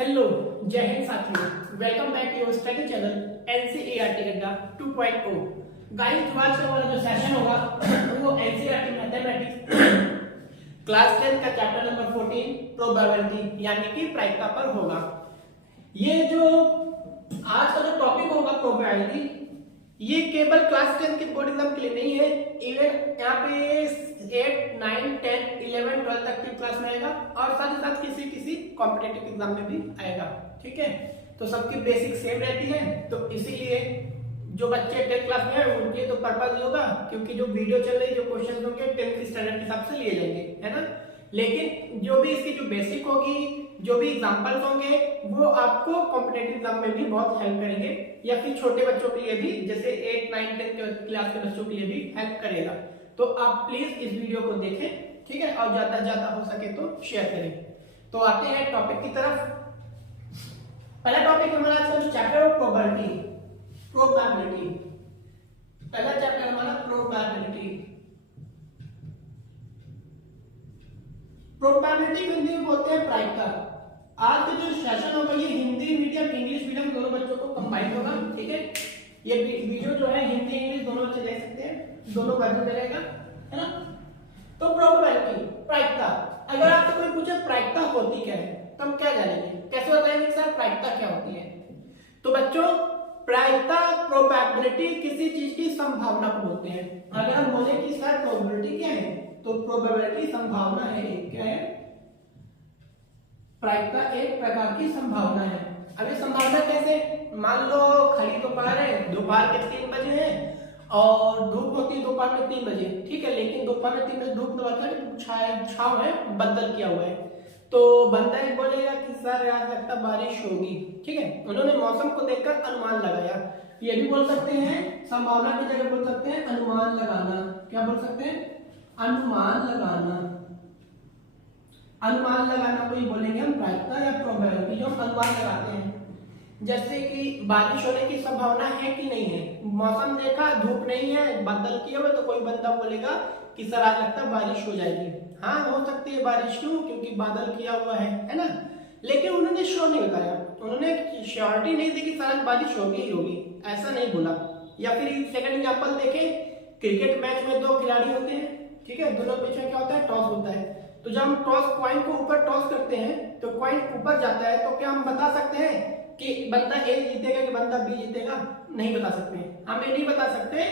Hello, जय हिंद साथियों। Welcome back your study channel NCERT अड्डा 2.0। गाइस, जो आज का हमारा जो सेशन होगा वो एनसीईआरटी मैथमेटिक्स क्लास 10 का चैप्टर नंबर 14 प्रोबेबिलिटी यानी कि प्रायिकता पर होगा। ये जो आज का जो टॉपिक होगा प्रोबेबिलिटी, ये केवल क्लास 10 के बोर्ड एग्जाम के लिए नहीं है, इवन यहाँ पे 8, 9, 10, 11, 12 तक की क्लास में आएगा और साथ ही साथ किसी कॉम्पिटिटिव एग्जाम में भी आएगा। ठीक है, तो सबकी बेसिक सेम रहती है, तो इसीलिए जो बच्चे 10th क्लास में हैं उनके तो पर्पज होगा, क्योंकि जो वीडियो चल रही, जो क्वेश्चन होंगे 10th स्टैंडर्ड के हिसाब से लिए जाएंगे, है ना। लेकिन जो भी इसकी जो बेसिक होगी, जो भी एग्जांपल्स होंगे, वो आपको कॉम्पिटिटिव एग्जाम में भी बहुत हेल्प करेंगे, या फिर छोटे बच्चों के लिए भी, जैसे 8, 9, 10 क्लास के बच्चों के लिए भी हेल्प करेगा। तो आप प्लीज इस वीडियो को देखें, ठीक है, और ज्यादा हो सके तो शेयर करें। तो आते हैं टॉपिक की तरफ। पहला टॉपिक हमारा आज का चैप्टर ऑफ प्रोबेबिलिटी। पहला चैप्टर हमारा प्रोबेबिलिटी को हिंदी में बोलते हैं प्रायिकता। आज का जो सेशन होगा ये हिंदी मीडियम इंग्लिश मीडियम दोनों बच्चों को कंबाइन होगा। ठीक है, ये वीडियो जो है हिंदी इंग्लिश दोनों बच्चे देख सकते हैं, दोनों वर्जन में रहेगा, है ना। तो प्रोबेबिलिटी प्रायिकता, अगर आपसे कोई पूछे प्रायिकता होती क्या है तो हम क्या जानेंगे, कैसे बताएंगे सर प्रायिकता क्या होती है। तो बच्चों, प्रायिकता प्रोबेबिलिटी किसी चीज की संभावना को बोलते हैं। अगर हम बोले कि सर प्रोबेबिलिटी क्या है, तो प्रोबेबिलिटी संभावना है। क्या है? प्रायिकता एक प्रकार की संभावना है। अभी संभावना कैसे? मान लो खड़ी दोपहर है, दोपहर के 3 बजे है और धूप होती है दोपहर में 3 बजे, ठीक है, लेकिन दोपहर में 3 बजे धूप नहीं होता है, छाव है, बदल किया हुआ है। तो बंदा एक बोलेगा कि सर आज लगता बारिश होगी, ठीक है, उन्होंने मौसम को देखकर अनुमान लगाया। ये भी बोल सकते हैं, संभावना की जगह बोल सकते हैं अनुमान लगाना। क्या बोल सकते हैं? अनुमान लगाना। अनुमान लगाना को ही बोलेंगे हम प्रायिकता या प्रोबेबिलिटी, जो हम अनुमान लगाते हैं। जैसे कि बारिश होने की संभावना है कि नहीं है, मौसम देखा, धूप नहीं है, बादल किए हुए, तो कोई बंदा बोलेगा कि सर आज लगता है बारिश हो जाएगी। हाँ, हो सकती है बारिश, क्यों? क्योंकि बादल किया हुआ है ना। लेकिन उन्होंने श्योर नहीं बताया, उन्होंने श्योरिटी नहीं दी कि सर आज बारिश होगी ही होगी, ऐसा नहीं बोला। या फिर सेकंड एग्जांपल देखें, क्रिकेट मैच में 2 खिलाड़ी होते हैं, ठीक है, दोनों बीच में क्या होता है? टॉस होता है। तो जब हम टॉस कॉइन को ऊपर टॉस करते हैं तो कॉइन ऊपर जाता है, तो क्या हम बता सकते हैं कि बंदा ए जीतेगा कि बंदा बी जीतेगा? नहीं बता सकते। हम ये नहीं बता सकते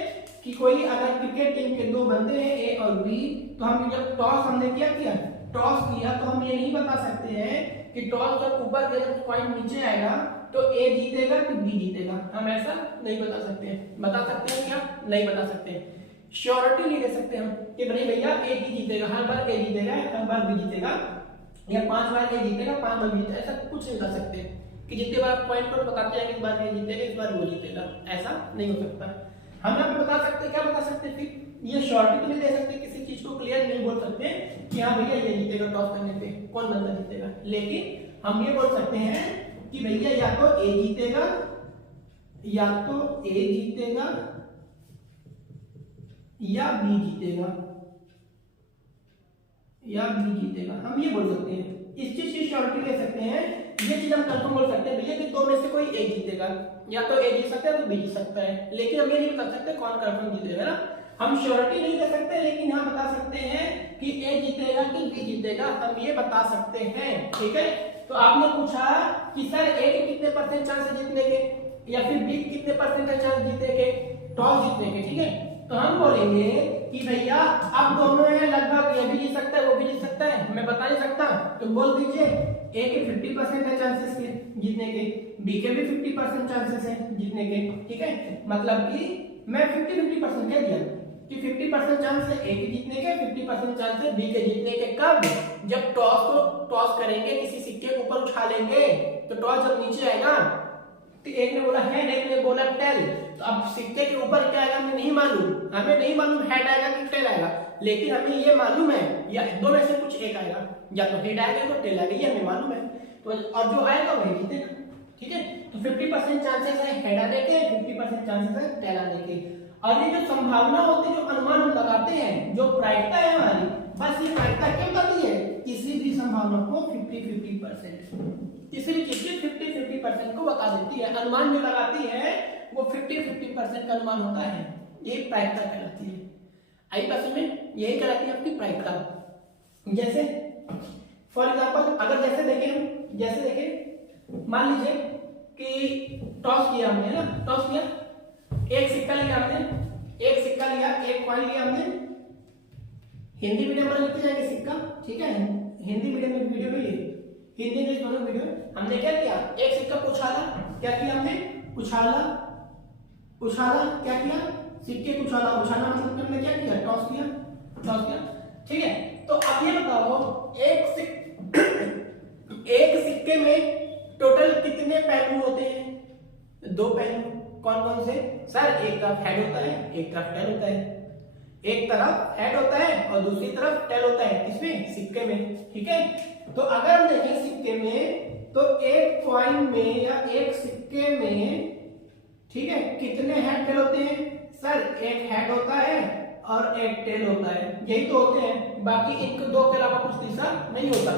कि कोई अगर क्रिकेट टीम के 2 बंदे हैं ए और बी, तो हम जब टॉस हमने टॉस किया तो हम ये नहीं बता सकते हैं कि टॉस जब ऊपर गया जब कॉइन नीचे आएगा तो ए जीतेगा कि बी जीतेगा। हम ऐसा नहीं बता सकते हैं। बता सकते हैं क्या? नहीं बता सकते। श्योरिटी नहीं दे सकते हम कि भाई भैया ए बी जीतेगा, हर बार ए जीतेगा, हर बार बी जीतेगा, या 5 बार ए जीतेगा, 5 बार बी जीतेगा, ऐसा कुछ नहीं बता सकते कि जितने बार पॉइंट पर बताते हैं, इस बार ये जीतेगा, इस बार वो जीतेगा, ऐसा नहीं हो सकता। हम यहाँ पे बता सकते, क्या बता सकते? फिर ये श्योरिटी नहीं दे सकते, किसी चीज को क्लियर नहीं बोल सकते कि हाँ भैया ये जीतेगा, टॉस करने पे कौन बंदा जीतेगा। लेकिन हम ये बोल सकते हैं कि भैया या तो ए जीतेगा, या तो ए जीतेगा या बी जीतेगा, या बी जीतेगा, हम ये बोल सकते हैं। इस चीज की श्योरिटी ले सकते हैं, ये चीज हम कंफर्म बोल सकते हैं भैया कि 2 में से कोई एक जीतेगा, या तो ए जीत सकता है तो बी जीत सकता है। लेकिन हम ये नहीं बता सकते कौन कंफर्म जीतेगा ना। हम श्योरिटी नहीं दे सकते, लेकिन यहाँ बता सकते हैं कि ए जीतेगा कि बी जीतेगा, हम ये बता सकते हैं। ठीक है, तो आपने पूछा कि सर ए के कितने % चांस है जीतने के, या फिर बी के कितने % चांस जीतने के, टॉस जीतने के, ठीक है। तो हम बोलेंगे कि भैया अब दोनों हैं, लगभग ये भी जीत सकता है वो भी जीत सकता है, मैं बता नहीं सकता, तो बोल दीजिए ए के 50% है चांसेस के जीतने के, बी के भी 50% चांसेस हैं जीतने के। ठीक है, मतलब कि मैं 50-50% कह दिया कि 50% चांस है ए के जीतने के, 50% चांस है बी के जीतने के। कब? जब टॉस करेंगे, किसी सिक्के के ऊपर उछालेंगे, तो टॉस जब नीचे आएगा, तो एक ने बोला हेड, एक ने बोला टेल, तो अब सिक्के के ऊपर क्या आएगा हमें नहीं मालूम, हेड आएगा कि टेल आएगा, लेकिन हमें ये मालूम है या 2 में से कुछ एक आएगा, या तो हेड आएगा तो टेल आएगा, ये हमें मालूम है। तो और जो आएगा वही जीतेगा। ठीक है, तो 50% चांसेस है हेड आने के, 50% चांसेस है टेल आने के। और ये जो संभावना होती है, जो अनुमान हम लगाते हैं, जो प्रायिकता है हमारी, बस ये प्रायिकता क्या बताती है? किसी भी संभावना को 50-50%, किसी भी चीज बता देती है, अनुमान जो लगाती है वो 50-50% का अनुमान होता है, यही प्रायिकता कहलाती है। आई बात में, यही कहलाती है आपकी प्रायिकता। जैसे फॉर एग्जाम्पल अगर जैसे देखें मान लीजिए कि टॉस किया हमने ना, टॉस किया, एक सिक्का लिया हमने, एक कॉइन लिया हमने, हिंदी मीडियम में लिखते जाएंगे सिक्का, ठीक है, हिंदी मीडियम में वीडियो में, हिंदी इंग्लिश दोनों वीडियो। हमने क्या किया, एक सिक्का उछाला, क्या किया हमने, उछाला, क्या किया, सिक्के को उछाला मतलब हमने क्या किया, टॉस किया, ठीक है। तो अब ये बताओ एक सिक्के में टोटल कितने पहलू होते हैं, 2 पहलू। कौन कौन से सर, एक तरफ हेड होता है, एक तरफ टेल होता है, एक तरफ हेड होता है और दूसरी तरफ टेल होता है, किसमें, सिक्के में, ठीक है। तो अगर हम देखें सिक्के में, तो एक कॉइन में या एक सिक्के में, ठीक है, कितने हेड टेल होते हैं सर, एक हेड होता है और एक टेल होता है, यही तो होते हैं, बाकी इनको 2 के अलावा कुछ तीसरा नहीं होता।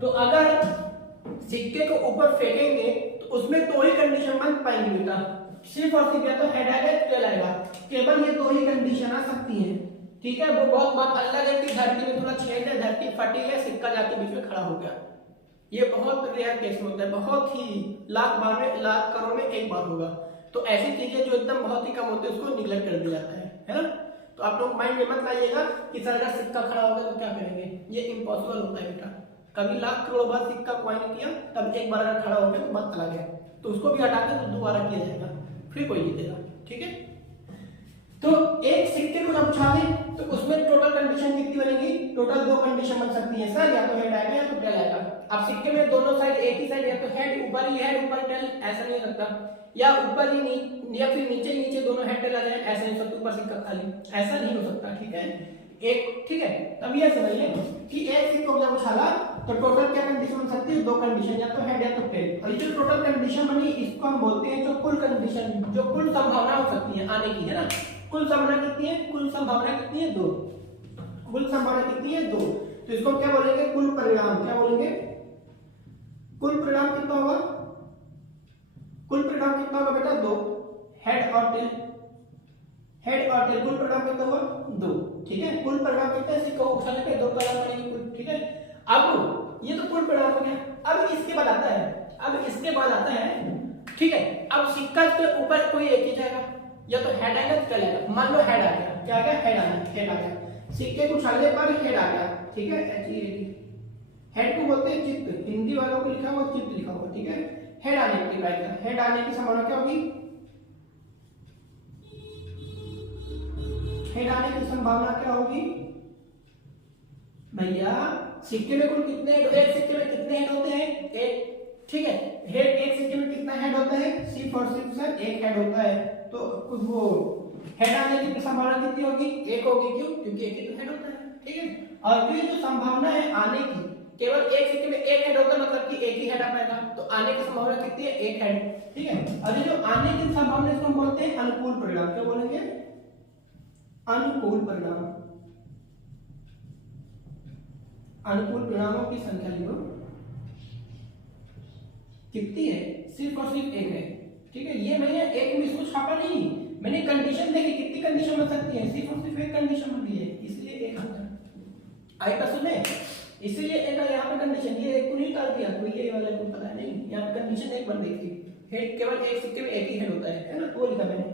तो अगर सिक्के को ऊपर फेंकेंगे तो उसमें 2 ही कंडीशन बन पाएंगे बेटा, सिर्फ और सिर्फ या तो हेड आएगा या टेल आएगा, केवल ये 2 ही कंडीशन आ सकती है, ठीक है। वो बहुत बात अलग है कि धरती में थोड़ा छेद है, धरती फटी है, सिक्का जाके बीच में खड़ा हो गया, ये बहुत रेयर केस में होता है, बहुत ही लाख करोड़ में एक बार होगा। तो ऐसी चीजें जो एकदम बहुत ही कम होती है उसको निगलेक्ट कर दिया जाता है ना। तो आप लोग माइंड में मत लाइएगा कि सर अगर सिक्का खड़ा हो गया तो क्या करेंगे, ये इम्पॉसिबल होता है बेटा। कभी लाख करोड़ बार सिक्का कॉइन किया, तब एक बार अगर खड़ा हो गया तो बात अलग है, तो उसको भी हटा के तो दोबारा किया जाएगा, फिर कोई जीतेगा, ठीक है। तो एक सिक्के को जब उछालें तो उसमें टोटल कंडीशन कितनी बनेगी, टोटल 2 कंडीशन बन सकती है सर, या तो हेड आएगा या तो टेल आएगा। अब सिक्के में दोनों साइड एक ही साइड, या तो हेड ऊपर ही हेड ऊपर टेल, ऐसा नहीं हो सकता, या ऊपर ही या फिर नीचे दोनों हेड टेल आ जाए, ऐसा नहीं हो सकता, ऊपर सिक्का खाली, ऐसा नहीं हो सकता, ठीक है। एक, ठीक है, तब ये समझिए कि एक सिक्के को जब उछाला तो टोटल क्या कंडीशन बन सकती है, 2 कंडीशन, या तो हेड या तो टेल। और ये जो टोटल कंडीशन बनी इसको हम बोलते हैं जो कुल कंडीशन, जो कुल संभावना हो सकती है आने की, है ना। कुल संभावना कितनी है, 2, कुल संभावना कितनी है, 2। तो इसको क्या बोलेंगे, कुल परिणाम, क्या बोलेंगे, कुल परिणाम कितना होगा, बेटा 2, हेड और टेल, कुल परिणाम कितना होगा, 2, ठीक है। कुल परिणाम कितना है, सिक्का उछालने पे 2 परिणाम बनेंगे कुल, ठीक है। अब ये तो कुल परिणाम हो गया, अब इसके बाद आता है, ठीक है। अब सिक्का के ऊपर कोई एक ही जाएगा, या तो हेड आएगा तो टेल आएगा। मान लो हेड आ गया, क्या आ गया, हेड आ गया, सिक्के को उछालने पर हेड आ गया, ठीक है। हेड को बोलते हैं चित्त, हिंदी वालों को लिखा हुआ चित्त लिखा हुआ, ठीक है। हेड आने की बात, हेड आने की संभावना क्या होगी, हेड आने की संभावना क्या होगी भैया, सिक्के में कुल कितने, एक सिक्के में कितने हेड होते हैं, एक, ठीक है। हेड, एक सिक्के में कितना हेड होता है, सिर्फ और सिर्फ सर एक हेड होता है, तो वो हेड आने की संभावना कितनी होगी, 1 होगी, क्यों, क्योंकि एक ही तो हेड होता है, ठीक है। और ये जो संभावना है आने की, केवल एक सिक्के में एक हेड होता है, मतलब कि एक ही हेड आ पाएगा, तो आने की संभावना कितनी है, 1 हेड, ठीक है। और ये जो आने की संभावना इसको हम बोलते हैं अनुकूल परिणाम, क्या बोलेंगे, अनुकूल परिणाम, अनुकूल परिणामों की संख्या लिखो कितनी है, सिर्फ और सिर्फ 1 है, ठीक है। ये मैंने एक में इसको छापा नहीं, मैंने कंडीशन देखी, कितनी कंडीशन बन सकती है, सिर्फ और सिर्फ 1 कंडीशन बन रही है, इसलिए 1 आता है। आई का सुने, इसलिए एक यहाँ पे कंडीशन, ये एक को नहीं डाल दिया, कोई ये वाला को पता है नहीं, यहाँ पे कंडीशन 1 बन रही थी, हेड केवल एक सिक्के में एक ही हेड होता है ना, वो लिखा मैंने,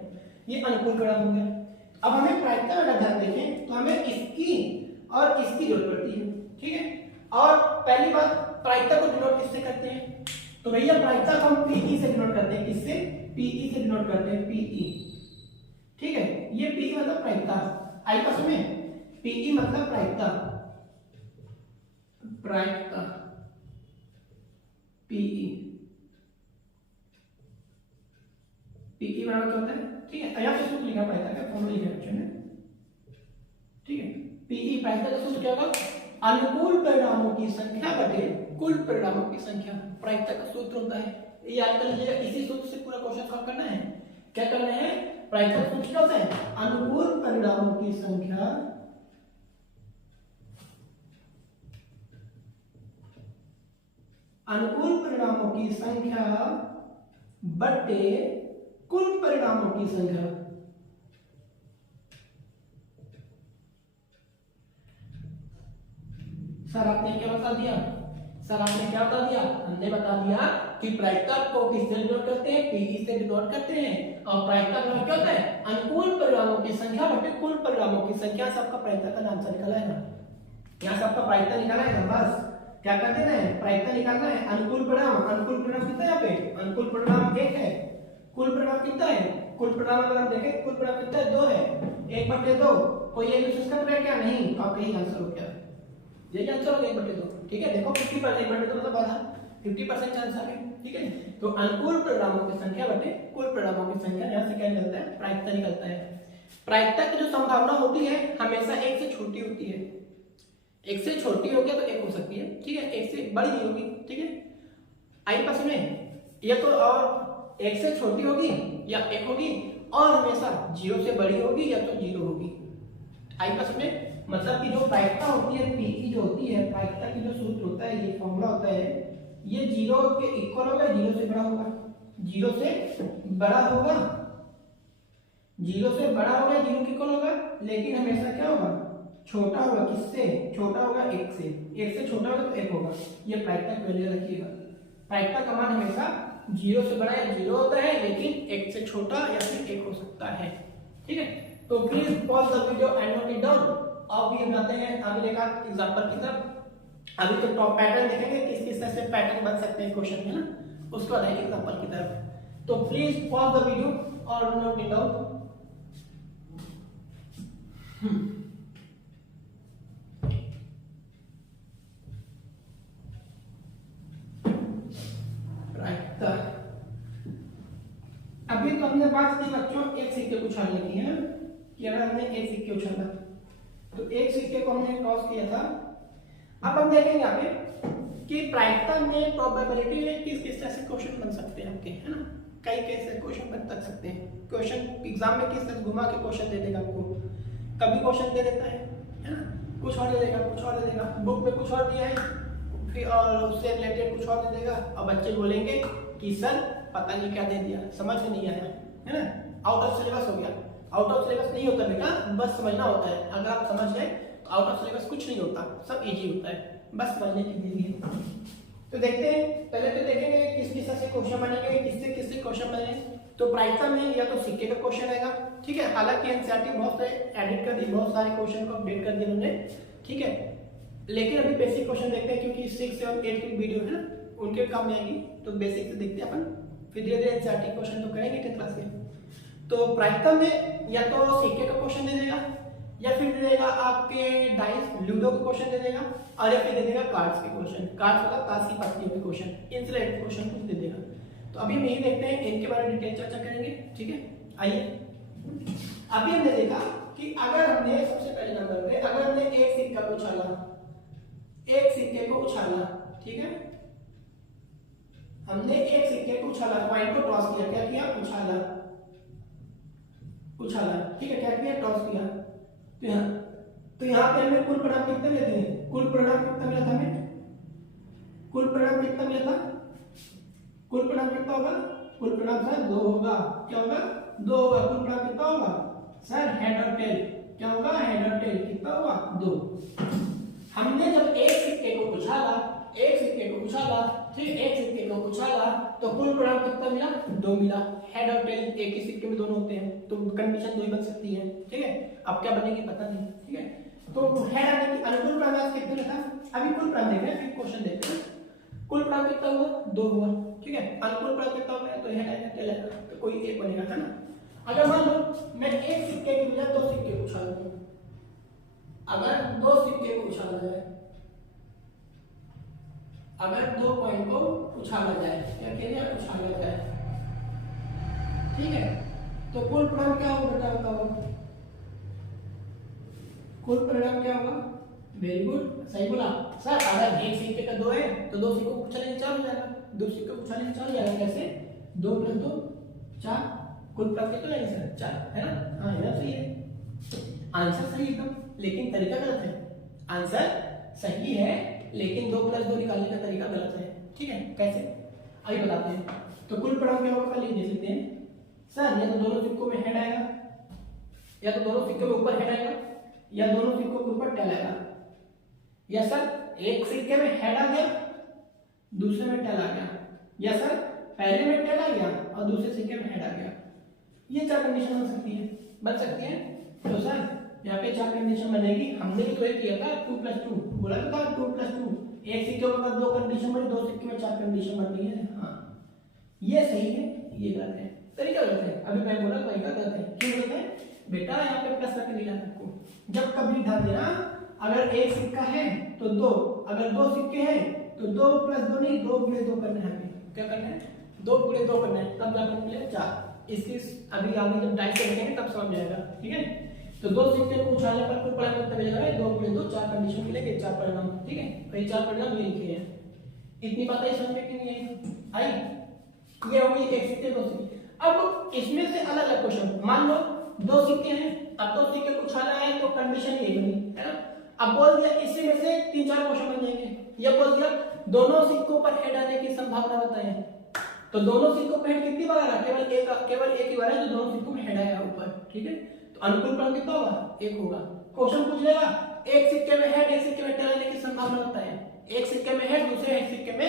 ये अनुकूल परिणाम हो गया। अब हमें प्रायिकता का ध्यान देखें तो हमें इसकी और इसकी जरूरत पड़ती है, ठीक है। और पहली बात, प्रायिकता को डिनोट किससे करते हैं, तो भैया प्रायिकता को हम पीई से डिनोट करते हैं, किससे, पीई से डिनोट करते हैं, पीई, ठीक है। ये पीई मतलब प्रायिकता, आई पास में, पीई मतलब प्रायिकता, पीई, पीई बराबर क्या होता है, ठीक है। यहाँ पे सूत्र लिखा प्रायिकता का, फॉर्मूला लिखा ऑप्शन है, ठीक है। पीई प्रायिकता का सूत्र क्या होगा, अनुकूल परिणामों की संख्या बटे कुल परिणामों की संख्या, प्रायिकता का सूत्र होता है। ये याद कर लीजिएगा, इसी सूत्र से पूरा क्वेश्चन सॉल्व करना है। क्या करना है, प्रायिकता का सूत्र क्या होता है, अनुकूल परिणामों की संख्या बटे कुल परिणामों की संख्या। सर आपने क्या बता दिया? सर आपने क्या बता दिया? हमने बता दिया कि प्रायिकता को किससे डिनोट करते हैं? पी से डिनोट करते हैं। और प्रायिकता का क्या होता है? अनुकूल परिणामों की संख्या बटे कुल परिणामों की संख्या। सबका प्रायिकता का नाम से निकला है। यहाँ से आपका प्रायिकता निकाला है। बस क्या कर देना है? प्रायिकता निकालना है। अनुकूल परिणाम, अनुकूल परिणाम कितना है यहाँ पे? अनुकूल परिणाम 1 है। कुल परिणाम कितना है? कुल परिणाम अगर हम देखें कुल परिणाम कितना है? 2 है। 1/2। कोई एक विशेष कर रहा है क्या? नहीं। तो आपका यही आंसर हो गया। यही आंसर हो गया 1/2। ठीक है, देखो 50% 1/2 मतलब आधा 50% चांस आ गया। ठीक है, तो अनुकूल परिणामों की संख्या बटे कुल परिणामों की संख्या, यहाँ से क्या निकलता है? प्रायिकता निकलता है। प्रायिकता की जो संभावना होती है हमेशा 1 से छोटी होती है। 1 से छोटी होगी तो 1 हो सकती है। ठीक है, 1 से बड़ी नहीं होगी। ठीक है, आई पास में या तो और 1 से छोटी होगी या 1 होगी, और हमेशा 0 से बड़ी होगी या तो 0 होगी। आई पास में मतलब कि जो प्रायिकता होती है पी की जो होती है, प्रायिकता की जो सूत्र होता है, ये फॉर्मूला होता है, ये 0 के इक्वल होगा, 0 से बड़ा होगा, 0 से बड़ा होगा, 0 से बड़ा होगा, 0 के इक्वल होगा, लेकिन हमेशा क्या होगा? छोटा होगा। किससे छोटा होगा? 1 से। 1 से छोटा होगा तो 1 होगा। ये प्रायिकता की वैल्यू रखिएगा। प्रायिकता का मान हमेशा 0 से बड़ा या 0 होता है, लेकिन 1 से छोटा या फिर 1 हो सकता है। ठीक है, तो please pause the video and note it down. अब ये बनाते हैं अगले का एग्जांपल की तरफ। अभी तो टॉप पैटर्न देखेंगे किस किस तरह से पैटर्न बन सकते हैं क्वेश्चन है ना, उसके बाद एग्जांपल की तरफ। तो प्लीज पॉज द वीडियो और नोट इट डाउन। अभी तो हमने बात की बच्चों एक सिक्के को उछालने की है कि अगर हमने एक सिक्के उछाला तो एक सिक्के को हमने टॉस किया था। अब हम देखेंगे यहाँ पे कि प्रायिकता में प्रोबेबिलिटी में किस किस तरह से क्वेश्चन बन सकते हैं आपके, है ना। कई कैसे क्वेश्चन बन सकते हैं। क्वेश्चन एग्जाम में किस तरह घुमा के क्वेश्चन दे देगा आपको। कभी क्वेश्चन दे देता है ना, कुछ और दे देगा, कुछ और दे देगा, बुक में कुछ और दिया है, फिर और उससे रिलेटेड कुछ और दे देगा, और बच्चे बोलेंगे कि सर पता नहीं क्या दे दिया, समझ में नहीं आया, है ना, आउट ऑफ सिलेबस हो गया। आउट ऑफ सिलेबस नहीं होता बेटा, बस समझना होता है। अगर आप समझ गए तो आउट ऑफ सिलेबस कुछ नहीं होता, सब इजी होता है, बस समझने के लिए। तो देखते हैं, पहले तो देखेंगे किस किस से क्वेश्चन बनेंगे, किससे किससे क्वेश्चन बनेंगे। तो प्रायिकता में या तो सिक्के का क्वेश्चन आएगा। ठीक है, हालांकि एनसीईआरटी बहुत सारे एडिट कर दी, बहुत सारे क्वेश्चन को अपडेट कर दिया उन्होंने। ठीक है, लेकिन अभी बेसिक क्वेश्चन देखते हैं क्योंकि 6 7 8 की वीडियो है ना, उनके काम में आएगी, तो बेसिक से देखते हैं अपन, फिर धीरे धीरे एनसीईआरटी क्वेश्चन तो करेंगे 10th क्लास के। तो प्रायिकता में या तो सिक्के का क्वेश्चन दे देगा, या फिर दे देगा आपके डाइस लूडो का क्वेश्चन दे देगा, और या फिर दे देगा कार्ड्स के क्वेश्चन, कार्ड्स मतलब ताश की पत्तियों के क्वेश्चन, इनसे रिलेटेड क्वेश्चन कुछ दे देगा। तो अभी हम यही देखते हैं, इनके बारे में डिटेल चर्चा करेंगे। ठीक है, आइए। अभी हमने देखा कि अगर हमने सबसे पहले नंबर पे अगर हमने एक सिक्का को उछाला, एक सिक्के को उछाला, ठीक है, हमने एक सिक्के को उछाला, कॉइन को टॉस किया, क्या किया? उछाला, उछाला। ठीक है, क्या किया? टॉस किया। तो यहाँ पे हमें कुल परिणाम कितना मिलते हैं? कुल परिणाम कितना मिला था हमें? कुल परिणाम कितना मिला था? कुल परिणाम कितना होगा? कुल परिणाम सर 2 होगा। क्या होगा? 2 होगा। कुल परिणाम कितना होगा सर? हेड और टेल। क्या होगा? हेड और टेल। कितना होगा? 2। हमने जब एक सिक्के को उछाला, एक सिक्के को उछाला, फिर एक सिक्के को उछाला, तो कुल परिणाम कितना मिला? 2 मिला। हेड और टेल एक ही सिक्के में दोनों होते हैं, तो कंडीशन 2 ही बन सकती है। ठीक है, अब क्या बनेगी पता नहीं। ठीक है, तो हेड आने की अनुकूल परिणाम कितने था? अभी कुल परिणाम देख रहे हैं, फिर क्वेश्चन देखते हैं। कुल परिणाम कितना हुआ? 2 हुआ। ठीक है, अनुकूल परिणाम कितना हुआ? तो हेड आएगा, टेल आएगा, तो कोई एक बनेगा, है ना। अगर मान लो मैं एक सिक्के के बजाय 2 सिक्के को उछाल दूं, अगर 2 सिक्के को उछाला जाए, अगर 2 कॉइन को उछाला जाए, क्या कह रहे? उछाला जाए। ठीक है, तो कुल परिणाम क्या होगा बेटा? बताओ, कुल परिणाम क्या होगा? वेरी गुड, सही बोला सर। अगर एक सिक्के का 2 है तो 2 सिक्कों को उछालेंगे 4 हो जाएगा, 2 सिक्कों को उछालेंगे 4 हो जाएगा। कैसे? 2 + 2 4। कुल परिणाम कितना है सर? 4, है ना। हाँ, ये सही है, आंसर सही एकदम, लेकिन तरीका गलत है। आंसर सही है लेकिन 2 + 2 निकालने का तरीका गलत है। ठीक है, कैसे? अभी बताते हैं। तो कुल परिणाम क्या होगा, कल ये देख लेते हैं सर। या तो दोनों सिक्कों में हेड आएगा, या तो दोनों सिक्कों में ऊपर हेड आएगा, या दोनों सिक्कों के ऊपर टेल आएगा। या सर एक सिक्के में हेड आ गया, दूसरे में टेल आ गया, या सर पहले में टेल आ गया और दूसरे सिक्के में हेड आ गया। ये चार कंडीशन बन सकती है, बन सकती है। तो सर यहाँ पे चार कंडीशन बनेगी। हमने भी तो एक किया था 2+2, बोला था 2+2। एक सिक्के में अगर दो कंडीशन बनी, दो सिक्के में चार कंडीशन बन रही है। हाँ ये सही है, ये गलत है। तरीका गलत है। अभी मैं बोला तरीका गलत है। क्यों गलत है बेटा, यहाँ पे प्लस करके लिखा आपको। जब कभी ध्यान देना, अगर एक सिक्का है तो दो, अगर दो सिक्के हैं तो 2+2 नहीं, 2×2 करना है। हमें क्या करना है, 2×2 करना है, तब जाकर मिलेगा 4। इसकी अभी आगे जब डाइस करेंगे तब समझ जाएगा, ठीक है। तो दो सिक्के को उछालने पर कुल परिणाम कितना मिलेगा, 2×2 4 कंडीशन मिलेंगे, 4 परिणाम, ठीक है। तो ये 4 परिणाम ये लिखे हैं। इतनी बात है समझ में कि नहीं आई? ये हो गई एक सिक्के दो सिक्के। अब इसमें से अलग अलग क्वेश्चन, मान लो दो सिक्के हैं, अब दो सिक्के को उछाला है तो कंडीशन ये बनी है ना। अब बोल दिया इसी में से 3-4 क्वेश्चन बन जाएंगे। ये बोल दिया दोनों सिक्कों पर हेड आने की संभावना बताएं। तो दोनों सिक्कों पर हेड कितनी बार आ रहा है, केवल एक ही बार है जो दोनों सिक्कों में हेड आया ऊपर, ठीक है। तो अनुकूल परिणाम कितना होगा, 1 होगा। क्वेश्चन पूछ लेगा एक सिक्के में हेड, एक सिक्के में टेल आने की संभावना बताएं। एक सिक्के में हेड, दूसरे एक सिक्के में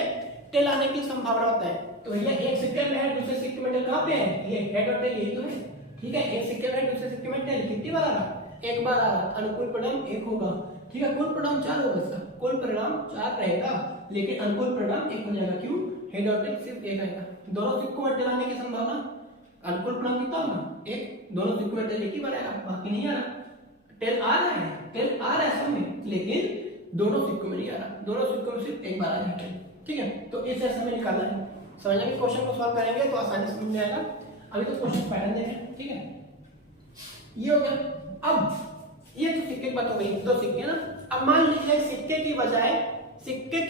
टेल आने की संभावना बताएं। तो ये एक सिक्के में हेड, दूसरे सिक्के में टेल कहां पे है, ये हेड और टेल यही तो है, ठीक है। एक सिक्के में हेड, दूसरे सिक्के में टेल कितनी बार आ रहा, एक बार आ रहा। अनुकूल परिणाम 1 होगा, ठीक है। कुल परिणाम 4 होगा सर, कुल परिणाम 4 रहेगा, लेकिन अनुकूल परिणाम 1 हो जाएगा। क्यों, हेड और टेल सिर्फ 1 आएगा। दोनों सिक्कों में टेल आने की संभावना, अनुकूल परिणाम कितना होगा 1। दोनों सिक्कों में टेल एक ही बार आएगा, बाकी नहीं आ रहा। टेल आ रहा है, टेल आ रहा है समझ, लेकिन दोनों सिक्कों में नहीं आ रहा, दोनों सिक्कों में सिर्फ एक बार आएगा टेल, ठीक है। तो इस ऐसे में निकालना है, समझना कि क्वेश्चन को सॉल्व करेंगे तो आसानी से समझ में आएगा। अभी तो क्वेश्चन पैटर्न देखें, ठीक है। ये हो गया। अब ये तो सिक्के की बात हो गई, दो सिक्के ना। अब मान लीजिए सिक्के की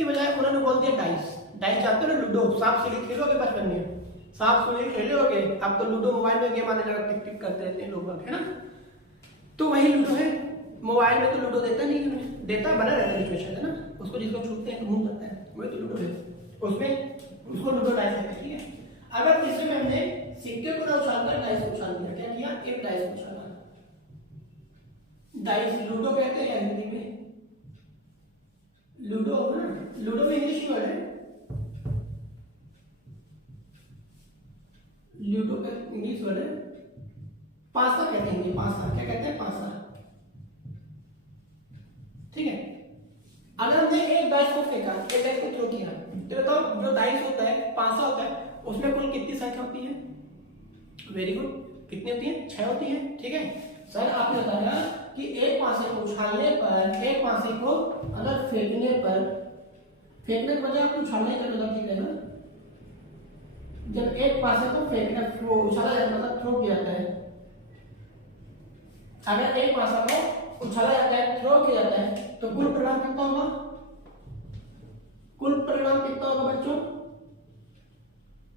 बजाय उन्होंने बोल दिया डाइस। डाइस जानते हो ना, लूडो, सांप सीढ़ी खेलोगे बचपन में, सांप सीढ़ी खेलोगे। अब तो लूडो मोबाइल में गेम आने लगा, टिक टिक करते रहते हैं लोग, है ना। तो वही लूडो है, मोबाइल में तो लूडो देता नहीं, देता बना रहता है सिचुएशन, है ना। उसको जिसको छूटते हैं तो मुंह करता है, वही तो लूडो है। उसमें उसको लूडो डाइस कहते हैं, ठीक है। अगर इसमें हमने सिक्के को ना उछालकर डाइस को उछाल दिया, क्या किया, एक डाइस को उछाला। डाइस लूडो कहते हैं हिंदी में, लूडो होगा ना, लूडो में इंग्लिश वर्ड है, लूडो का इंग्लिश वर्ड है पासा कहते हैं, पासा क्या कहते हैं, पासा, ठीक है। अगर हमने एक डाइस को फेंका, एक डाइस को थ्रो किया, तो बताओ जो डाइस होता है, पासा होता है, उसमें कुल कितनी संख्या होती है, वेरी गुड, कितनी होती है, 6 होती है, ठीक है। सर आपने बताया कि एक पासे को उछालने पर, एक पासे को अगर फेंकने पर, फेंकने के बजाय आपको उछालने का मतलब ठीक है ना। जब एक पासे को फेंकना, उछाला जाता है, मतलब थ्रो किया जाता है। अगर एक पासा को उछाला जाता है, थ्रो किया जाता है, तो कुल परिणाम कितना होगा, कुल परिणाम कितना होगा बच्चों,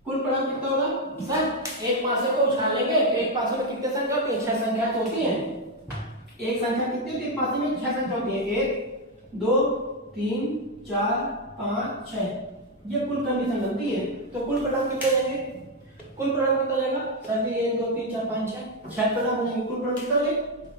कुल परिणाम कितना होगा सर। एक पासे को उछालेंगे तो एक पासे में कितने संख्या होती है, 6 संख्या तो होती है। एक संख्या कितनी होती है, एक पासे में 6 संख्या होती है, 1 2 3 4 5 6, ये कुल कंडीशन बनती है। तो कुल परिणाम कितने जाएंगे, कुल परिणाम कितना जाएगा सर, 1 2 3 4 5 6 परिणाम बनेंगे। कुल परिणाम कितना होगा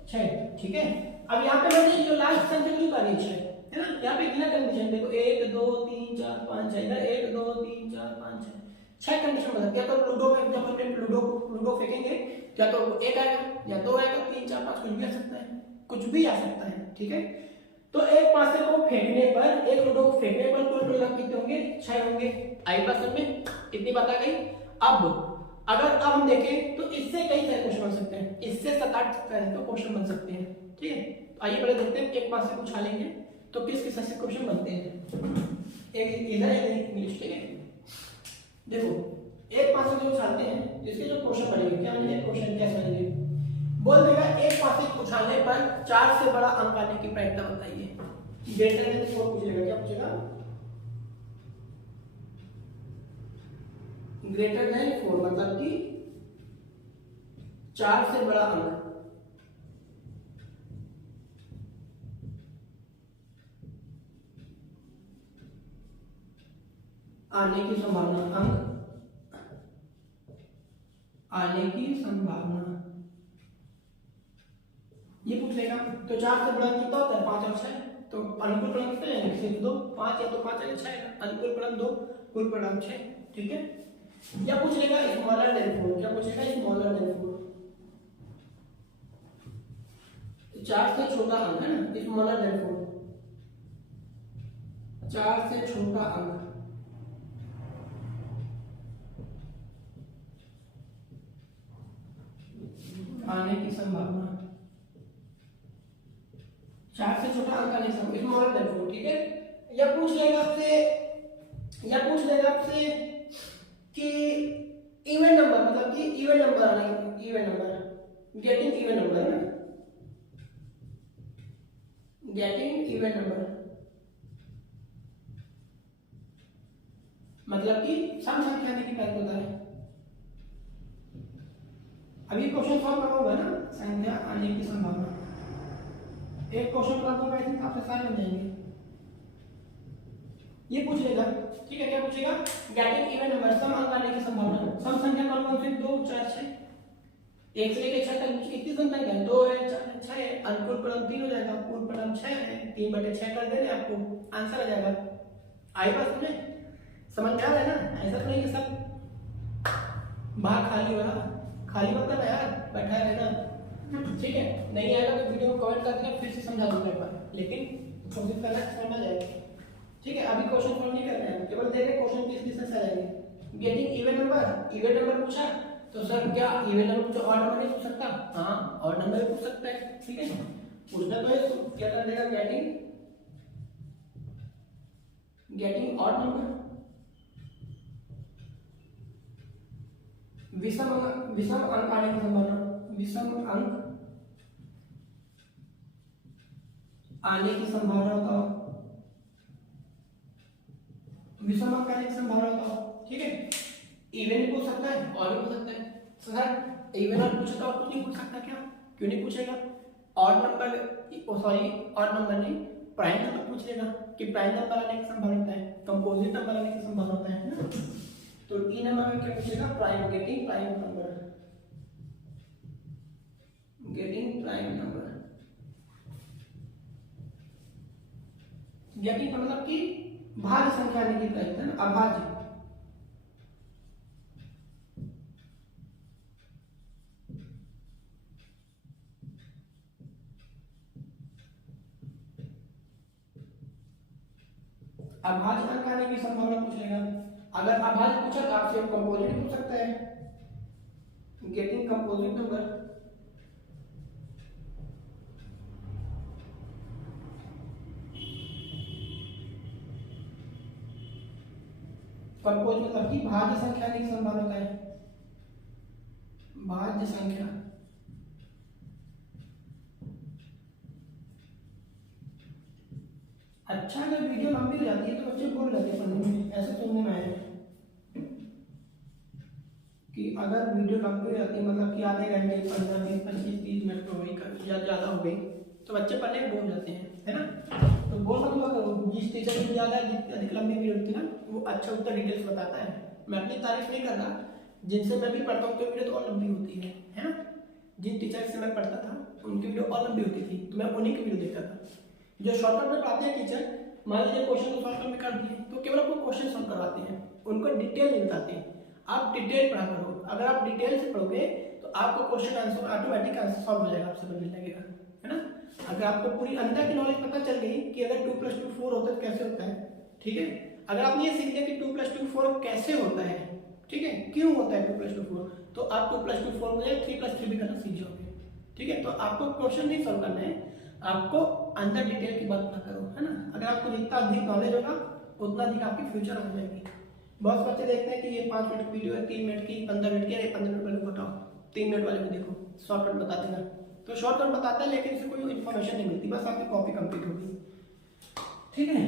6, ठीक है। अब यहाँ पे मैंने जो लास्ट संख्या की बारी 6 है ना, यहाँ पे कितना कंडीशन देखो, 1 2 3 4 5 6, इधर 1 2 3 4 5 6 कंडीशन बन सकती है। तो लूडो में जब अपन लूडो फेंकेंगे, या तो 1 आएगा, या 2 आएगा, 3 4 5 कुछ भी आ सकता है, कुछ भी आ सकता है, ठीक है। तो एक पासे को फेंकने पर, एक लूडो को फेंकने पर कुल परिणाम कितने होंगे, 6 होंगे। आई बात समझ में, इतनी बात आ गई। अब अगर अब हम देखें तो इससे कई सारे क्वेश्चन बन सकते हैं, इससे 7-8 क्वेश्चन बन सकते हैं, ठीक है। तो आइए पहले देखते हैं एक पासे को उछालेंगे तो किस किस से क्वेश्चन बनते हैं। एक इधर एक इंग्लिश, ठीक है। देखो एक पासे को उछालते हैं, इसके जो क्वेश्चन बनेंगे, क्या बनेंगे क्वेश्चन, कैसे बनेंगे, बोल देगा एक पासे को उछालने पर 4 से बड़ा अंक आने की प्रयत्न बताइए। ग्रेटर देन 4 पूछेगा, क्या पूछेगा, ग्रेटर देन 4 मतलब कि 4 से बड़ा अंक आने की संभावना, अंक आने की संभावना, ये पूछ लेगा। तो 4 से बड़ा कितना होता है 5 और 6, तो अनुकूल परिणाम कितने आएंगे, सिर्फ 2, 5 या तो 5 या 6, अनुकूल परिणाम 2, कुल परिणाम 6, ठीक है। या पूछ लेगा स्मॉलर देन 4, क्या पूछेगा स्मॉलर देन 4, 4 से छोटा अंक है ना, स्मॉलर देन 4, 4 से छोटा अंक, आने की संभावना, 4 से छोटा अंक आने की संभावना, स्मॉलर देन 4, ठीक है। या पूछ लेगा आपसे कि इवन नंबर, मतलब कि इवन नंबर आना, even number, getting even number है ना, गेटिंग इवन नंबर, मतलब कि सम संख्या आने की बात होता है। अभी क्वेश्चन सॉल्व करवाऊंगा ना, संख्या आने की संभावना, एक क्वेश्चन कर दूंगा ऐसे आपसे सारे हो जाएंगे। ये पूछ लेगा, ठीक है, क्या पूछेगा, गेटिंग इवन नंबर, सम अंक आने की संभावना, सम संख्या कौन कौन सी, 2 4 6, 1 से लेकर 6 तक कितनी संख्या है, 2 है, 4 है, 6 है, अनुकूल परिणाम 3 हो जाएगा, कुल परिणाम 6 है, 3/6 कर देने आपको आंसर आ जाएगा। आई बात समझे, समझ में आ रहा है ना, ऐसा तो नहीं कि सब बाहर खाली हो रहा, खाली मत करना यार, बैठा रहना, ठीक है। नहीं आएगा तो वीडियो को कमेंट करके फिर से समझा दूंगा एक बार, लेकिन कोशिश करना समझ जाएगा, ठीक है। अभी क्वेश्चन सॉल्व नहीं करना है, केवल देखें क्वेश्चन किस दिशा से आएंगे। गेटिंग इवन नंबर पूछा, तो सर क्या इवन नंबर पूछा ऑड नंबर नहीं पूछ सकता, हाँ ऑड नंबर भी पूछ सकता है, ठीक है, पूछना तो है। तो क्या कर देगा, गेटिंग ऑड नंबर, विषम अंक आने की संभावना, विषम अंक आने की संभावना बताओ, विषम अंक आने की संभावना बताओ, ठीक है। इवन भी पूछ सकता है और भी पूछ सकता है, सर इवन और पूछता और कुछ नहीं पूछ सकता क्या, क्यों नहीं पूछेगा। Odd number, sorry odd number नहीं, प्राइम नंबर पूछ लेगा कि प्राइम नंबर आने की संभावना है, कंपोजिट नंबर आने की संभावना है ना। तो ई नंबर में क्या पूछेगा, prime, getting prime number, getting prime number, getting का मतलब कि भाज्य संख्या आने की प्रयत्न है ना, अभाज्य, अभाज्य अंक आने की संभावना पूछ लेगा। अगर अभाज्य पूछा तो आपसे कंपोजिट पूछ सकता है, गेटिंग कंपोजिट नंबर, कंपोजिट मतलब कि भाज्य संख्या आने की संभावना होता है, भाज्य संख्या। अच्छा, अगर वीडियो लंबी हो जाती है तो बच्चे बोर लगते हैं पढ़ने में, ऐसे सुनने में आया कि अगर वीडियो लंबी हो जाती है, मतलब कि आधे घंटे 15 20 25 30 मिनट हो गई या ज़्यादा हो गई, तो बच्चे पढ़ने में बोर हो जाते हैं, है ना। तो बोल मत हुआ करो, जिस टीचर की ज़्यादा जितनी अधिक लंबी वीडियो होती है ना, वो अच्छा उत्तर डिटेल्स बताता है। मैं अपनी तारीफ नहीं कर रहा, जिनसे मैं भी पढ़ता हूँ तो वीडियो तो और लंबी होती है ना। जिन टीचर से मैं पढ़ता था उनकी वीडियो और लंबी होती थी, तो मैं उन्हीं की वीडियो देखता था। जो शॉर्टकट में पढ़ाते हैं टीचर, मान लीजिए क्वेश्चन को शॉर्टकट में कर दिए तो केवल आपको क्वेश्चन सॉल्व करवाते हैं, उनको डिटेल नहीं बताते। आप डिटेल पढ़ा करो, अगर आप डिटेल से पढ़ोगे तो आपको question answer automatic answer solve हो जाएगा, आपसे बनने लगेगा, है ना। अगर आपको पूरी अंदर की नॉलेज पता चल गई कि अगर 2 + 2 4 होता है तो कैसे होता है, ठीक है। अगर आपने ये सीख लिया कि 2 + 2 4 कैसे होता है, ठीक है, क्यों होता है 2 + 2 4, तो आप 2 + 2 4 हो जाए, 3 + 3 भी करना सीख जाओगे, ठीक है। तो आपको क्वेश्चन नहीं सॉल्व करना है, आपको अंदर डिटेल की बात ना करो, है ना। अगर आपको जितना अधिक नॉलेज होगा उतना अधिक आपकी फ्यूचर हो जाएगी। बहुत बच्चे देखते हैं कि ये 5 मिनट की वीडियो है, 3 मिनट की, 15 मिनट की, अरे 15 मिनट वाले बताओ, 3 मिनट वाले में देखो शॉर्टकट बता देगा, तो शॉर्टकट बताता है लेकिन इससे कोई इन्फॉर्मेशन नहीं मिलती, बस आपकी कॉपी कंप्लीट होगी, ठीक है।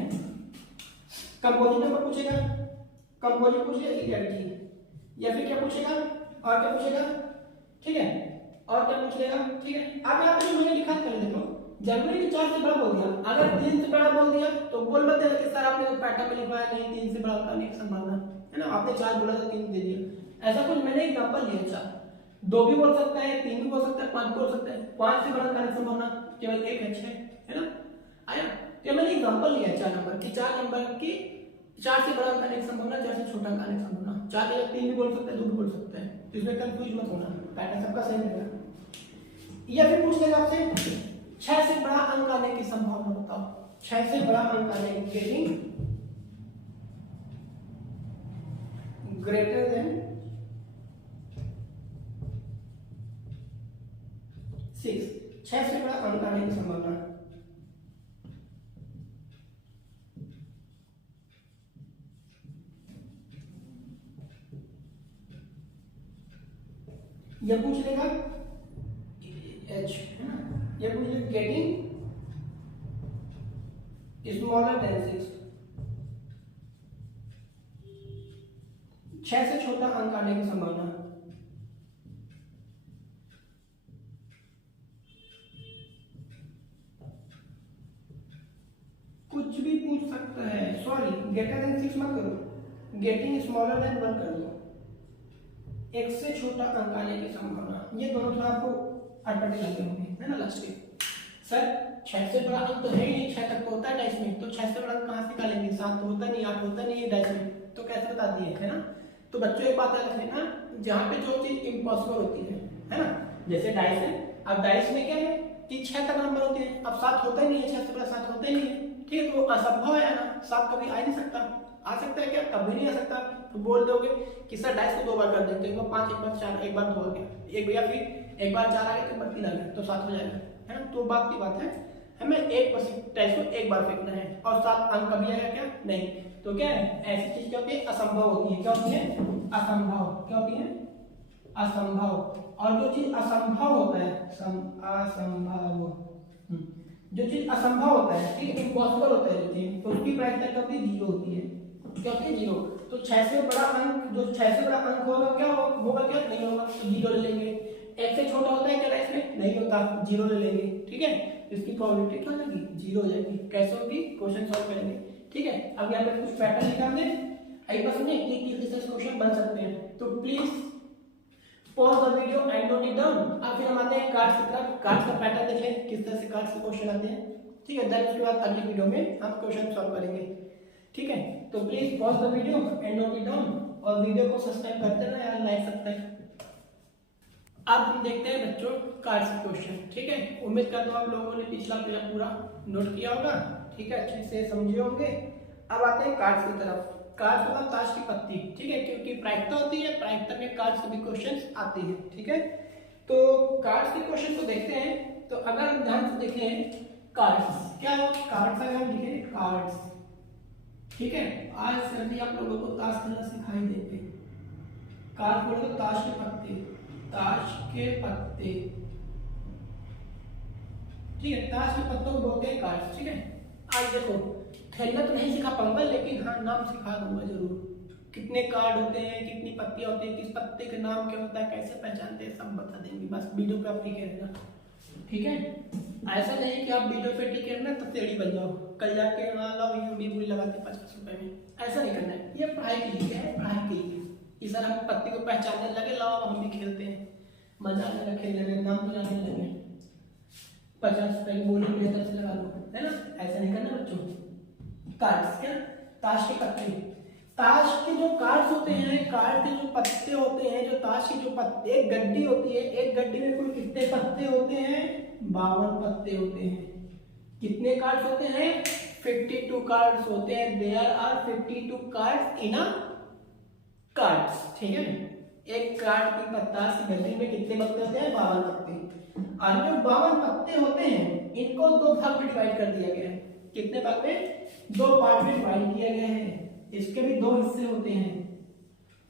कंपोजिट नंबर पूछेगा, कंपोजिट पूछेगा इक्वालिटी, या फिर क्या पूछेगा, और क्या पूछेगा, ठीक है, और क्या पूछ लेगा, ठीक है। अब यहाँ पे मैंने लिखा कर देखो, जरूरी नहीं 4 से बड़ा बोल दिया, अगर 3 से बड़ा बोल दिया तो बोल मत देना कि सर आपने तो पैटर्न में लिखवाया नहीं, 3 से बड़ा करने की संभावना है ना, आपने 4 बोला तो 3 दे दिया, ऐसा कुछ मैंने एग्जांपल लिया। अच्छा, 2 भी बोल सकता है, 3 भी बोल सकता है, 5 बोल सकता है। 5 से बड़ा अंक आने की संभावना केवल 1 है, 6 है ना। आया। तो मैंने एग्जांपल लिया 4 नंबर की, 4 नंबर की 4 से बड़ा अंक आने की संभावना, 4 से छोटा अंक आने की संभावना। 4 या 3 भी बोल सकता है, 2 भी बोल सकता है, तो इसमें कंफ्यूज मत होना, पैटर्न सबका सेम रहेगा। या फिर पूछ लेगा आपसे 6 से बड़ा अंक आने की संभावना बताओ। 6 से बड़ा अंक आने की, गेटिंग ग्रेटर देन 6, 6 से बड़ा अंक आने की संभावना। यह पूछ लेगा h है ना, यह पूछ लेगा गेटिंग स्मॉलर देन 6, 6 से छोटा अंक आने की संभावना। कुछ भी पूछ सकता है, सॉरी ग्रेटर देन 6 मत करो, गेटिंग स्मॉलर देन 1 कर दो। 1 से छोटा अंक आने की संभावना, ये दोनों थोड़ा आपको अटपटे लगे होंगे है ना लास्ट के। सर 6 से बड़ा अंक तो है ही नहीं, 6 तक तो होता है डाइस में, तो 6 से बड़ा अंक कहाँ से निकालेंगे, 7 तो होता नहीं, 8 होता नहीं है डाइस में, तो कैसे बता दिए है ना। तो बच्चों एक बात याद रखना, जहाँ पे जो चीज इम्पॉसिबल होती है ना, जैसे डाइस है, अब डाइस में क्या है कि 6 तक नंबर होते हैं, अब 7 होता ही नहीं है, 6 से बड़ा 7 होता ही नहीं है, ठीक है, तो असंभव है ना, 7 कभी आ ही नहीं सकता। आ सकता है क्या, कभी नहीं आ सकता। तो बोल दोगे कि सर डाइस को 2 बार कर देते हैं, एक बार 5, एक बार 4, एक बार 2 आ गया, एक या फिर एक बार 4 आ गया, एक बार 3 आ गया, तो 7 हो जाएगा है ना। तो बात की बात है, हमें 1% डाइस को एक बार फेंकना है, और 7 अंक कभी आएगा क्या, नहीं। तो क्या है, ऐसी चीज क्या होती है, असंभव होती है। क्या होती है, असंभव। क्या होती है, असंभव। और जो चीज असंभव होता है, असंभव, जो चीज असंभव होता है, ठीक है, इम्पॉसिबल होता है जो चीज, तो उसकी प्रायिकता क्या होती है, 0 होती है। क्या होती है, 0। तो 6 से बड़ा अंक, जो 6 से बड़ा अंक होगा क्या होगा, क्या नहीं होगा, तो 0 ले लेंगे। 1 से छोटा होता है क्या इसमें, नहीं होता, 0 ले लेंगे, ठीक है। इसकी प्रोबेबिलिटी क्या हो जाएगी, 0 हो जाएगी। कैसे होगी, क्वेश्चन सॉल्व करेंगे, ठीक है। अब यहाँ पे कुछ पैटर्न लिखा हमने, एक बार सुनिए किस तरह से क्वेश्चन बन सकते हैं। तो please pause the video and note it down. अब फिर हम आते हैं कार्ड्स की तरफ। कार्ड्स का पैटर्न देख लें, किस तरह से कार्ड्स के क्वेश्चन आते हैं, ठीक है। देन उसके बाद अगली वीडियो में हम क्वेश्चन सॉल्व करेंगे, ठीक है। तो please pause the video and note it down, और वीडियो को सब्सक्राइब करते रहना यार, लाइक सब्सक्राइब। अब हम देखते हैं बच्चों कार्ड्स के क्वेश्चन, ठीक है। उम्मीद करता हूँ आप लोगों ने पिछला पूरा नोट किया होगा, ठीक है, अच्छे से समझे होंगे। अब आते हैं कार्ड्स की तरफ। कार्ड्स मतलब ताश की पत्ती, ठीक है, क्योंकि प्रायिकता होती है, प्रायिकता में कार्ड्स सभी क्वेश्चंस आते हैं, ठीक है। तो कार्ड्स के क्वेश्चन को देखते हैं। तो अगर हम ध्यान से देखें कार्ड्स, क्या हो, कार्ड्स अगर हम लिखें कार्ड्स, ठीक है। आज सभी आप लोगों को ताश खेलना सिखाई देंगे। कार्ड बोले तो ताश के पत्ते, ताश के पत्ते, ठीक है, ताश के पत्तों को बोलते हैं कार्ड्स, ठीक है। आज देखो खेलना तो नहीं सिखा पाऊंगा, लेकिन हाँ नाम सिखा दूंगा जरूर। कितने कार्ड होते हैं, कितनी पत्तियां होती हैं, किस पत्ते का नाम क्या होता है, कैसे पहचानते हैं, सब बता देंगे। बस वीडियो पे आप टिके रहना, ठीक है। ऐसा नहीं कि आप वीडियो पे टिके रहना तो टेढ़ी बन जाओ, कल जाके हाँ लाओ यूबी बुरी लगाते 50 रुपए में, ऐसा नहीं करना है। ये पढ़ाई के लिए है, पढ़ाई के लिए। इस तरह हम पत्ती को पहचानने लगे, लाओ हम भी खेलते हैं, मजा आने लगा खेलने में, नाम तो जाने लगे, 50 रुपए की बोली बेहतर से लगा लो, है ना। ऐसा नहीं करना बच्चों। कार्ड्स क्या, ताश के पत्ते, ताश के जो कार्ड्स होते हैं, कार्ड के जो पत्ते होते हैं, जो ताश के जो पत्ते, एक गड्डी होती है, एक गड्डी में कुल कितने पत्ते होते हैं, 52 पत्ते होते हैं। कितने कार्ड्स होते हैं, 52 कार्ड्स होते हैं। There are 52 cards in a cards, ठीक है। एक कार्ड की ताश की गड्डी में कितने पत्ते होते हैं, 52 पत्ते। और जो 52 पत्ते होते हैं, इनको 2 भाग में डिवाइड कर दिया गया है। कितने भाग में, 2 पार्ट में डिवाइड किया गया है। इसके भी 2 हिस्से होते हैं।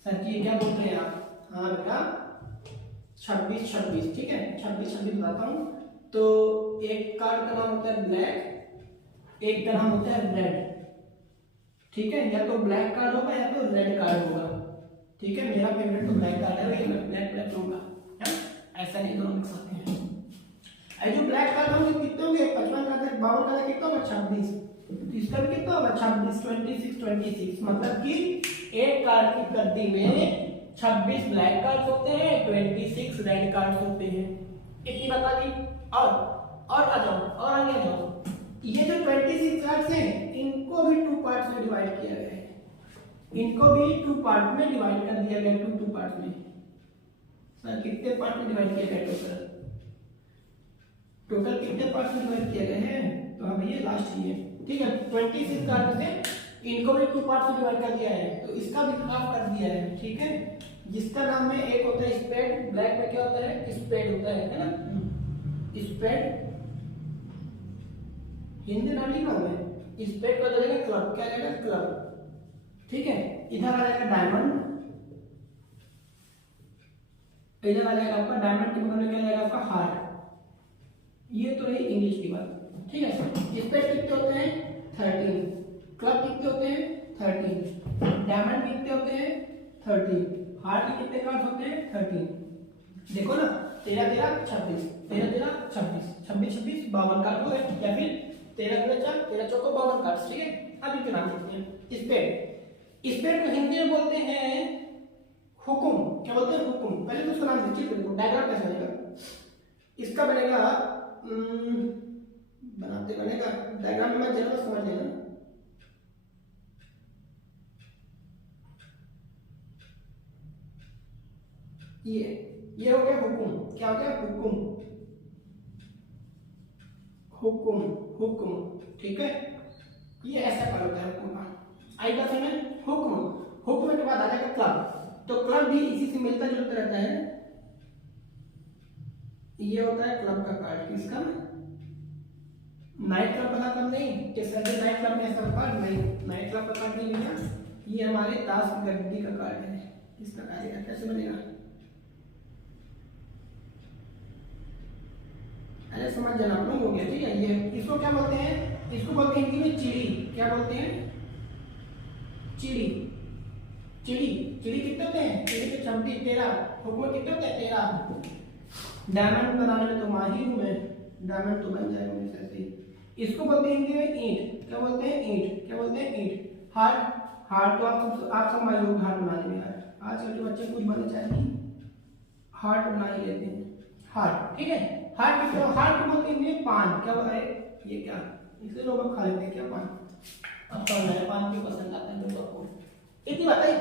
सर जी क्या बोल रहे हैं आप, हाँ बेटा 26-26, ठीक है, 26-26 बताता हूँ। तो एक कार्ड का नाम होता है ब्लैक, एक का नाम होता है रेड, ठीक है। या तो ब्लैक कार्ड होगा या तो रेड कार्ड होगा, ठीक है। मेरा फेवरेट तो ब्लैक कार्ड है, मैं ब्लैक लूंगा, ऐसा नहीं दोनों मिक्स होते हैं। जो ब्लैक कार्ड होंगे कितने होंगे, 55 का था, 52 का था, कितना होगा 26, इसका भी कितना होगा 26, 26, 26। मतलब कि एक कार्ड की गड्डी में 26 ब्लैक कार्ड्स होते हैं, 26 रेड कार्ड्स होते हैं। इतनी बता दी। और आ जाओ, और आगे आ जाओ। ये जो 26 कार्ड्स हैं इनको भी 2 पार्ट्स में डिवाइड किया गया है, इनको भी 2 पार्ट में डिवाइड कर दिया गया, 2 पार्ट में। सर कितने पार्ट में डिवाइड किया गया टोटल? टोटल कितने पार्ट में डिवाइड किए गए हैं? तो अब ये लास्ट ही है, ठीक है। 26 कार्ड से इनको भी 2 पार्ट में डिवाइड कर दिया है, तो इसका भी हाफ कर दिया है, ठीक है। जिसका नाम में एक होता है स्पेड, ब्लैक में क्या होता है? स्पेड होता है ना, स्पेड। हिंदी नाम लिखा हुआ है, स्पेड का जाएगा क्लब, क्या जाएगा? क्लब, ठीक है। इधर आ जाएगा डायमंड, इधर आ जाएगा आपका डायमंड के बगल में क्या जाएगा? आपका हार्ट। ये तो है इंग्लिश की बात, ठीक है। स्पेड कितने होते हैं? 13। क्लब कितने होते हैं? 13। डायमंड कितने होते हैं? 13। हार्ट के कितने कार्ड होते हैं? 13। देखो ना, 13 13 26, 13 13 26, 26 26 52 कार्ड हो गए, या फिर 13 13 4, 13 4 52 कार्ड, ठीक है। अब इनके नाम लिखते हैं। स्पेड, स्पेड को हिंदी में बोलते हैं हुकुम। क्या बोलते हैं? हुकुम। पहले तो उसका नाम लिखिए, डायग्राम कैसा बनेगा इसका? बनेगा बनाते बनेगा डायग्राम में, जरा समझ लेना। ये हो गया हुकुम। क्या हो गया? हुकुम, हुकुम, हुकुम, ठीक है। ये ऐसा कर होता है हुकुम का। आई बात है ना? हुक्म, हुक्म के बाद आ जाएगा क्लब। तो क्लब भी इसी से मिलता जुलता रहता है। ये होता है क्लब का कार्ड, किसका? नाइट क्लब वाला क्लब नहीं कि सर नाइट क्लब में ऐसा कार्ड नहीं, नाइट क्लब का कार्ड नहीं मिलेगा। ये हमारे ताश की गड्डी का कार्ड है। इसका कार्ड कैसे बनेगा? अरे समझ जाना, आप लोग हो गया, ठीक है। ये इसको क्या बोलते हैं? इसको बोलते हैं हिंदी में चिड़ी। क्या बोलते हैं? चिड़ी। चिड़ी, चिड़ी कितने होते हैं? चिड़ी के 26 13। हुक्म कितने होते हैं? 13। डायमंड बनाने में तो माहिर हूं मैं, डायमंड तो बन जाएगा मेरे से ही। इसको बोलते हैं हिंदी में ईंट। क्या बोलते हैं? ईंट। क्या बोलते हैं? ईंट। हार्ट, हार्ट तो आप सब माहिर हो हार्ट बनाने में। यार आजकल के बच्चे कुछ बनना चाहिए, हार्ट बना ही लेते हैं। हार्ट, ठीक है। हार्ट को, हार्ट को बोलते हैं पान। क्या बोला है? ये क्या, इसे लोग खा लेते हैं क्या? पान। अब समझ आया पान क्यों पसंद आता है लोगों को। इतनी बात है।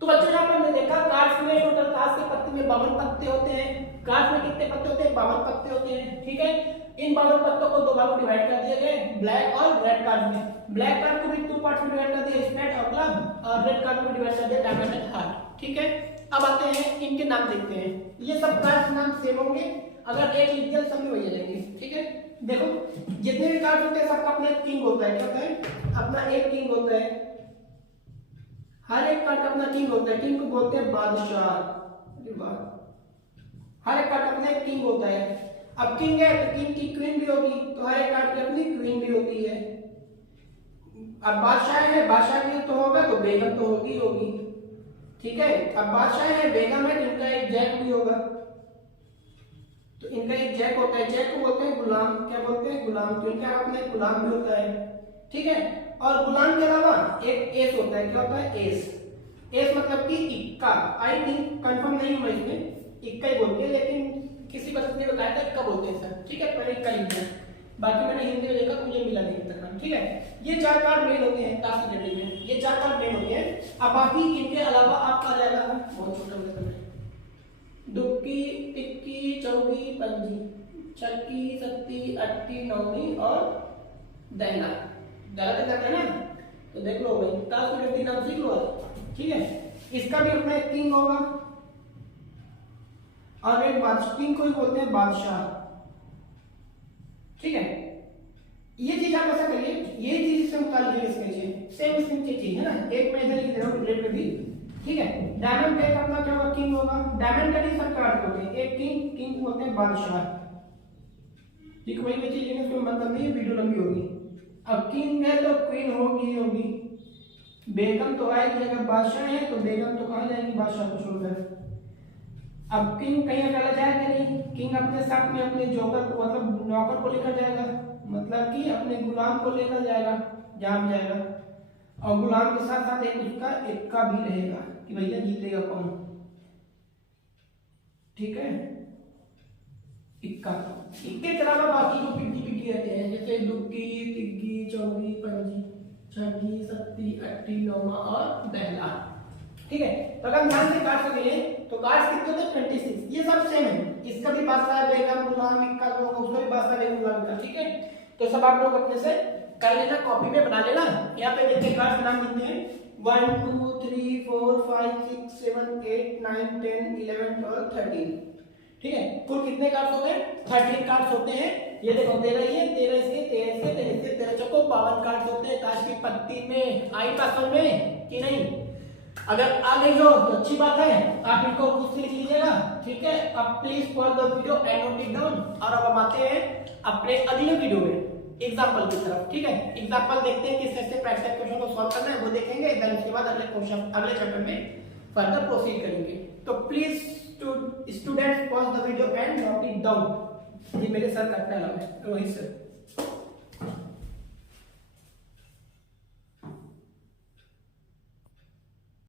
तो बच्चों यहाँ पर हमने देखा कार्ड्स में टोटल ताश के पत्ते में 52 पत्ते होते हैं। कार्ड्स में कितने पत्ते होते हैं? 52 पत्ते होते हैं, ठीक है। इन 52 पत्तों को 2 भागों में डिवाइड कर दिए गए, ब्लैक और रेड कार्ड में। ब्लैक कार्ड को भी 2 पार्ट्स में डिवाइड कर दिया, स्पेड और क्लब, और रेड कार्ड को डिवाइड कर दिया डायमंड एंड हार्ट, ठीक है। अब आते हैं इनके नाम देखते हैं। ये सब कार्ड्स नाम सेम होंगे, अगर एक लिख दिया सब में वही आ जाएंगे, ठीक है। देखो जितने भी कार्ड होते हैं सबका अपना एक किंग होता है। क्या होता है? अपना एक किंग होता है। हर एक कार्ड का अपना किंग होता है, किंग को बोलते हैं बादशाह। अरे वाह, हर एक कार्ड का अपना एक किंग होता है। अब किंग है तो किंग की क्वीन भी होगी, तो हर एक कार्ड की अपनी क्वीन भी होती है। अब बादशाह है, बादशाह की तो होगा तो बेगम तो होगी होगी, ठीक है। अब बादशाह है, बेगम है, तो इनका एक जैक भी होगा, तो इनका एक जैक होता है। जैक को बोलते हैं गुलाम। क्या बोलते हैं? गुलाम। तो इनका अपना एक गुलाम भी होता है, ठीक है। और गुलाम के अलावा एक एस होता है। क्या होता है? एस। एस मतलब कि इक्का। आई थिंक कंफर्म नहीं हूं इसमें, इक्का ही बोलते हैं, लेकिन किसी बच्चे ने बताया था इक्का बोलते हैं सर, ठीक है। पहले इक्का लिख दिया, बाकी मैंने हिंदी में देखा, मुझे मिला नहीं तक, ठीक है। ये 4 कार्ड मेन होते हैं ताश की गड्डी में, ये 4 कार्ड मेन होते हैं। अब बाकी इनके अलावा आपका आ जाएगा बहुत छोटा मतलब दुक्की, टिक्की, चौकी, पंजी, छक्की, सत्ती, अट्टी, नौनी और दहना। गलत करते हैं ना, तो देख लो भाई ताश की गड्डी नाम सीख लो, ठीक है। इसका भी अपना एक किंग होगा और एक बादशाह, किंग को ही बोलते हैं बादशाह, ठीक है। ये चीज आप ऐसा करिए, ये चीज से निकाल लीजिए इसके नीचे, सेम इसके नीचे चीज है ना, एक मैं इधर लिख दे रहा हूं प्लेट पे भी, ठीक है। डायमंड का अपना क्या होगा? किंग होगा। डायमंड का भी सब कार्ड होते हैं, एक किंग, किंग होते हैं बादशाह, ठीक। वही चीज लेकिन इसमें मतलब नहीं है, वीडियो लंबी होगी। अब किंग है तो क्वीन होगी होगी, बेगम तो आएगी, अगर बादशाह है तो बेगम तो कहां जाएगी? बादशाह को छोड़कर। अब किंग कहीं अकेला जाएगा नहीं, किंग अपने साथ में अपने जोकर को मतलब नौकर को लेकर जाएगा, मतलब कि अपने गुलाम को लेकर जाएगा जहां भी जाएगा, और गुलाम के साथ साथ एक उसका इक्का भी रहेगा कि भैया जीतेगा कौन, ठीक है, इक्का। इक्के के अलावा बाकी जो पिग्गी पिग्गी रहते हैं जैसे दुग्गी, तिग्गी, चौगी, पंजी, छठी, सत्ती, अट्ठी, नौमा और दहला। ठीक है, तो अगर ध्यान से कार्ड्स मिले तो कार्ड्स कितने होते हैं 26। ये सब सेम है, इसका भी बादशाह बेगम गुलाम इक्का जो उसका भी बादशाह बेगम गुलाम इक्का। ठीक है, तो सब आप लोग अपने से कर लेना, कॉपी में बना लेना। यहाँ पे देखिए कार्ड्स नाम लिखते हैं 1 2 3 4 5 6 7 8 9 10 11 12 13। ठीक है, कुल कितने कार्ड्स होते हैं 13 कार्ड्स होते हैं। ये देखो 13 ये 13 इसके 13 इसके 13 इसके 13 चौको 52 कार्ड्स होते हैं। ताश की पत्ती में आई पासों में कि नहीं? अगर आ गई हो तो अच्छी बात है, आप इनको खुद से लिख लीजिएगा। ठीक है, अब please pause the video and note it down. और अब हम आते हैं अपने अगले वीडियो में एग्जांपल की तरफ। ठीक है, एग्जांपल देखते हैं किस तरह से प्रैक्टिस क्वेश्चन को सॉल्व करना है वो देखेंगे, देन उसके बाद अगले क्वेश्चन अगले चैप्टर में फर्दर प्रोसीड करेंगे। तो please students pause the video and note it down. ये मेरे सर का नाम है रोहित सर।